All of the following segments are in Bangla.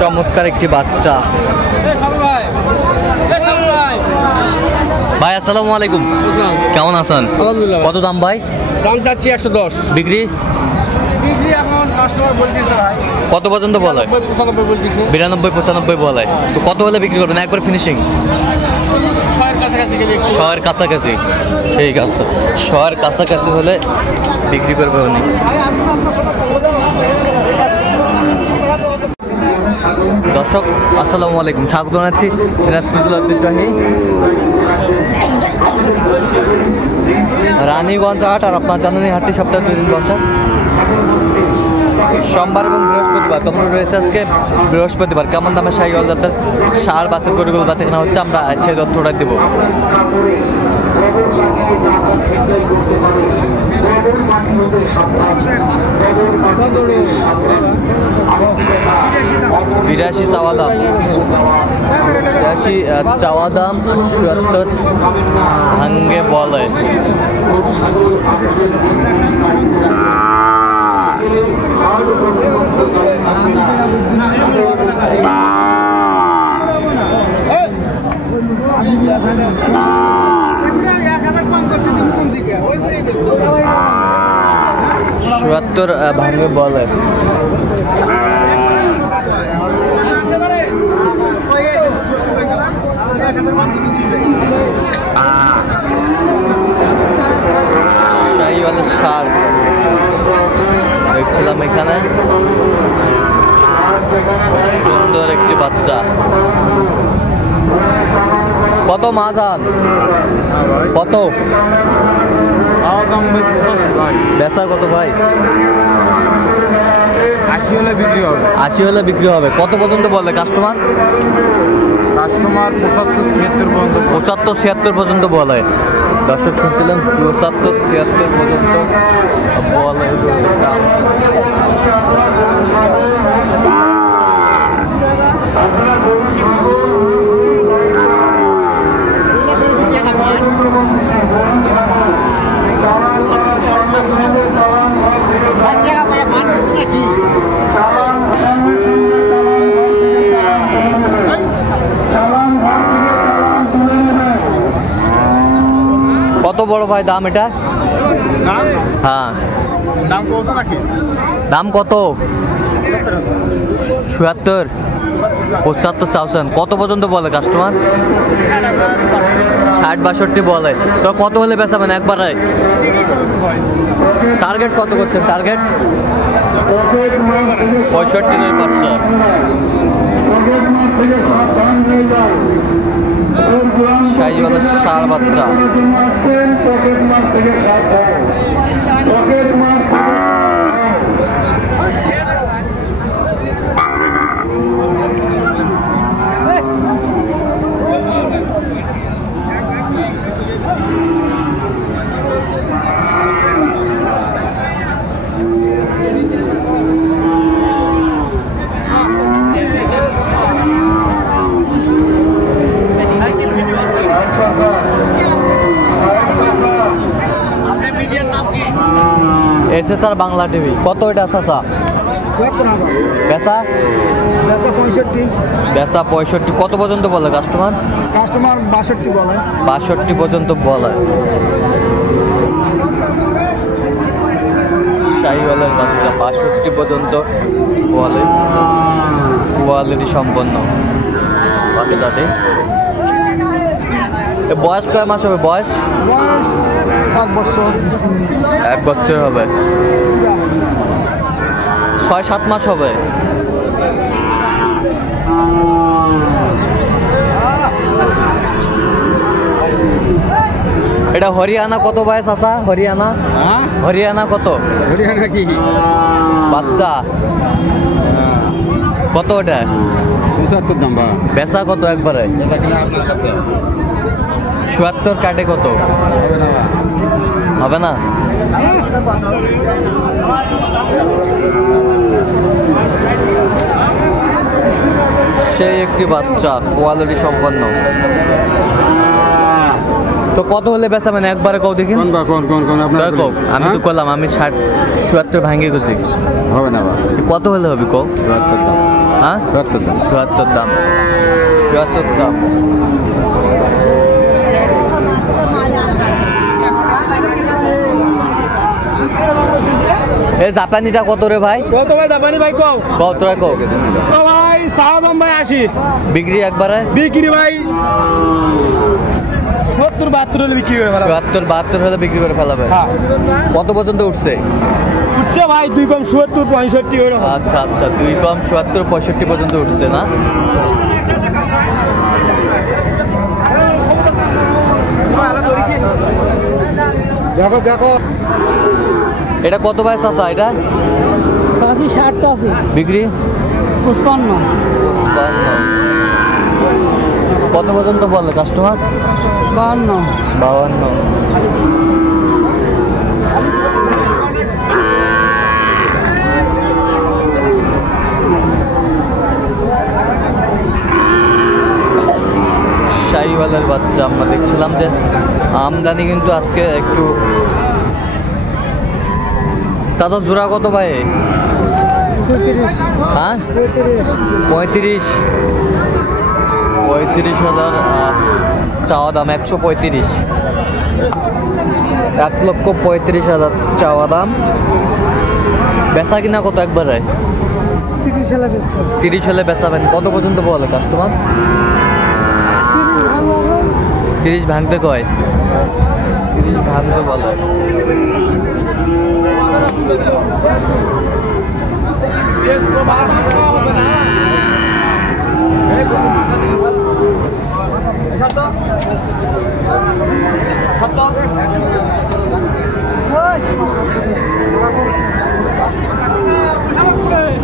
চমৎকার একটি বাচ্চা। ভাই আসসালামু আলাইকুম, কেমন আছেন? কত দাম ভাই? দাম চাচ্ছি 110। বিক্রি এখন কাস্টমার বলতেছে ভাই কত পর্যন্ত বলে? 95 বলতেছে। 92-95 বলে। তো কত হলে বিক্রি করবেন? একবার ফিনিশিং 100 এর কাছাকাছি গেলে। 100 এর কাছাকাছি, ঠিক আছে। 100 এর কাছাকাছি হলে বিক্রি করবে উনি। দর্শক আসসালামু আলাইকুম, স্বাগত জানাচ্ছি দিনাজপুর ঐতিহ্যবাহী রানীগঞ্জ হাট। আর আপনার জানেন এই হাটটি সপ্তাহে 2 দিন বসে, সোমবার এবং বৃহস্পতিবার। তখন রয়েছে আজকে বৃহস্পতিবার। কেমন দামে শাহিওয়াল জাতের ষাঁড় বাছুর গরুগুলো বেচা কেনা হচ্ছে, আমরা সেই তথ্যটা দেবো। বিরাশি চাওয়া দাম, 77 ভাঙ্গে বলে। চুয়াত্তর ভাঙ্গে বলে। শাহিওয়ালের ষাঁড় দেখছিলাম এখানে, সুন্দর একটি বাচ্চা। কত মাজান? কত বেচা কত ভাই? 80 হলে বিক্রি হবে। 80 হলে বিক্রি হবে। কত পর্যন্ত বলে কাস্টমার? 75-76 পর্যন্ত বলে। দর্শক শুনছিলেন 75-76 পর্যন্ত বলে। কত বড় ভাই দাম এটা? হ্যাঁ দাম কত নাকি? দাম কত? 77 75 চাওছেন। কত পর্যন্ত বলে কাস্টমার? 60-62 বলে। তো কত হলে বেচাবেন একবারে? টার্গেট কত করছেন? টার্গেট 65-500। শাহিওয়ালের ষাঁড় বাচ্চা। SSR Bangla TV. কত এটা চাচা? বেচা 65। কত পর্যন্ত বলে কাস্টমার? 62 বলে। 62 পর্যন্ত বলে। শাহিওয়ালের বাচ্চা 62 পর্যন্ত বলে। কোয়ালিটি সম্পন্ন বাকি দাঁতে। বয়স কয় মাস হবে? বয়স 1 বছর হবে। 6-7 মাস হবে। এটা হরিয়ানা কত ভাই চাচা? হরিয়ানা হরিয়ানা কত? হরিয়ানা কি বাচ্চা কত? ওটা 75 দাম। বেচা কত একবারে? 77 কাটে কত? হবে না। সেই একটি বাচ্চা কোয়ালিটি সম্পন্ন। তো কত হলে বেচা মানে একবারে কও দেখি কোন আপনার কও আমি তো করলাম আমি 60-70 ভাঙে গেছি হবে না বা কত হলে হবে কও 74 দাম হ্যাঁ 74 দাম 74 দাম এই জাপানিটা কত রে ভাই কত ভাই জাপানি ভাই কও কত তোরা কও ও ভাই সাদা দাম ভাই 80 বিক্রি একবারে বিক্রি ভাই 70-72 হলে বিক্রি করে ফেলা 72 হলে বিক্রি করে ফেলাবে হ্যাঁ কত পর্যন্ত উঠছে উঠছে ভাই 2 কম 70-65 হলো আচ্ছা আচ্ছা 2 কম 70-65 পর্যন্ত উঠছে না দেখো দেখো এটা কত ভাই চাচা এটা 60 বিক্রি 55 কত পর্যন্ত বলে কাস্টমার 52 শাহিওয়ালের বাচ্চা আমরা দেখছিলাম যে আমদানি কিন্তু আজকে একটু চাচা জোড়া কত ভাই 35 হ্যাঁ 35 35,000 চাওয়া দাম 135 1,35,000 চাওয়া দাম বেচা কিনা কত একবারে 30 হলে বেচাবেন কত পর্যন্ত বলে কাস্টমার 30 ভাঙতে কয় 30 ভাঙতে বলে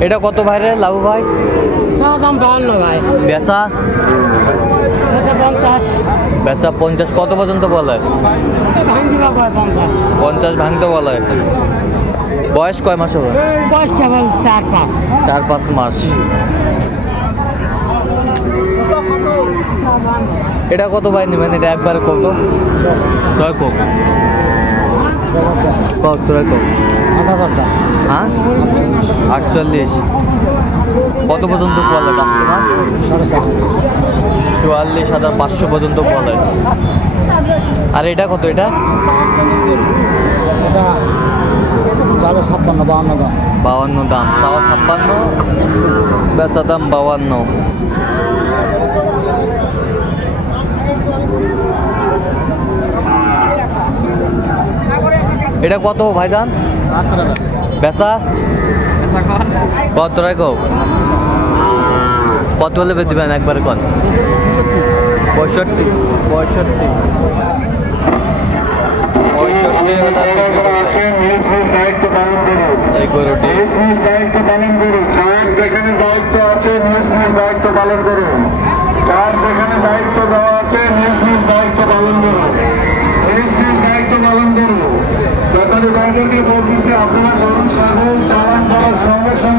এটা কত ভাই রে লাভু ভাই দাম 52 ভাই বেচা 50 বেচা 50 কত পর্যন্ত বলে ভাঙি দিবা 50 50 ভাঙতে বলে বয়স কয় মাস হবে বয়স কেবল 4-5 4-5 মাস এটা কত ভাই নেবেন এটা একবারে কত তোরা কো কত তোরা কো 8000 হ্যাঁ 48 কত পর্যন্ত বলে কাস্টমার 44,500 পর্যন্ত বলে আর এটা কত এটা চালে 56-52 দাম 52 দাম চাওয়া 56 বেচা দাম 52 এটা কত ভাইজান বেচা কত তোরাই কও কত হলে দিবেন একবারে কত 65 হলে এই গরুটি দায়িত্ব পালন করুন যার যেখানে দায়িত্ব আছে নিজ নিজ দায়িত্ব পালন করুন যার যেখানে দায়িত্ব দেওয়া আছে নিজ নিজ দায়িত্ব পালন করুন নিজ নিজ দায়িত্ব পালন করুন ব্যাপারী ড্রাইভারকে বলতেছি আপনারা গরু ছাগল চালান করার সঙ্গে সঙ্গে